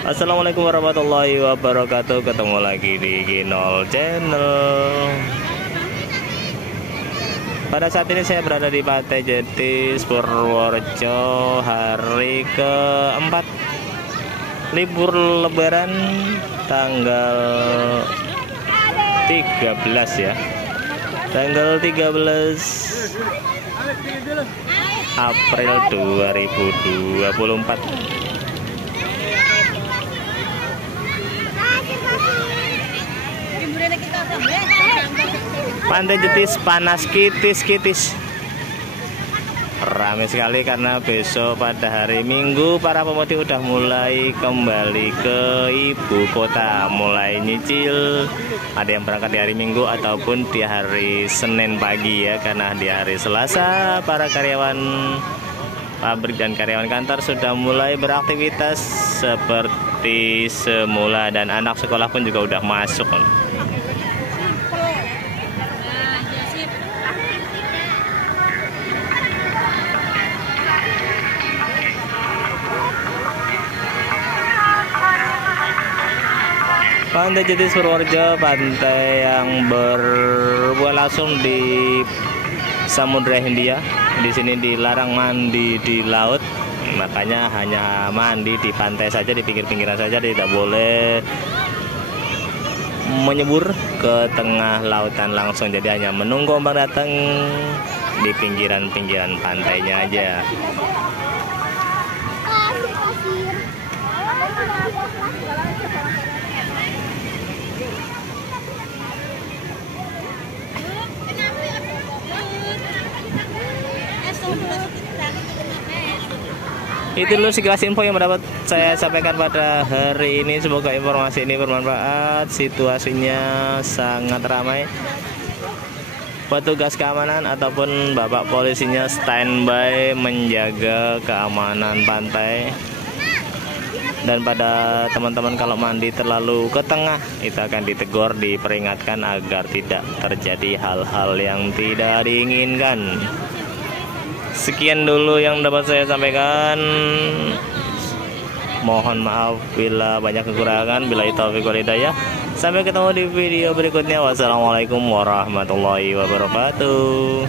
Assalamualaikum warahmatullahi wabarakatuh. Ketemu lagi di Ginol Channel. Pada saat ini saya berada di Pantai Jetis, Purworejo, hari keempat libur Lebaran tanggal 13 ya. Tanggal 13 April 2024. Pantai Jetis panas kitis-kitis. Ramai sekali karena besok pada hari Minggu para pemudik udah mulai kembali ke ibu kota, mulai nyicil. Ada yang berangkat di hari Minggu ataupun di hari Senin pagi ya, karena di hari Selasa para karyawan pabrik dan karyawan kantor sudah mulai beraktivitas seperti semula, dan anak sekolah pun juga udah masuk. Pantai Jetis Purworejo, pantai yang berbuah langsung di Samudra Hindia. Di sini dilarang mandi di laut, makanya hanya mandi di pantai saja, di pinggir-pinggiran saja, tidak boleh menyebur ke tengah lautan langsung. Jadi hanya menunggu ombak datang di pinggiran-pinggiran pantainya aja. Itu dulu sekilas info yang dapat saya sampaikan pada hari ini. Semoga informasi ini bermanfaat. Situasinya sangat ramai. Petugas keamanan ataupun bapak polisinya standby menjaga keamanan pantai. Dan pada teman-teman kalau mandi terlalu ke tengah, itu akan ditegur, diperingatkan agar tidak terjadi hal-hal yang tidak diinginkan. Sekian dulu yang dapat saya sampaikan. Mohon maaf bila banyak kekurangan. Billahi taufiq wal hidayah. Sampai ketemu di video berikutnya. Wassalamualaikum warahmatullahi wabarakatuh.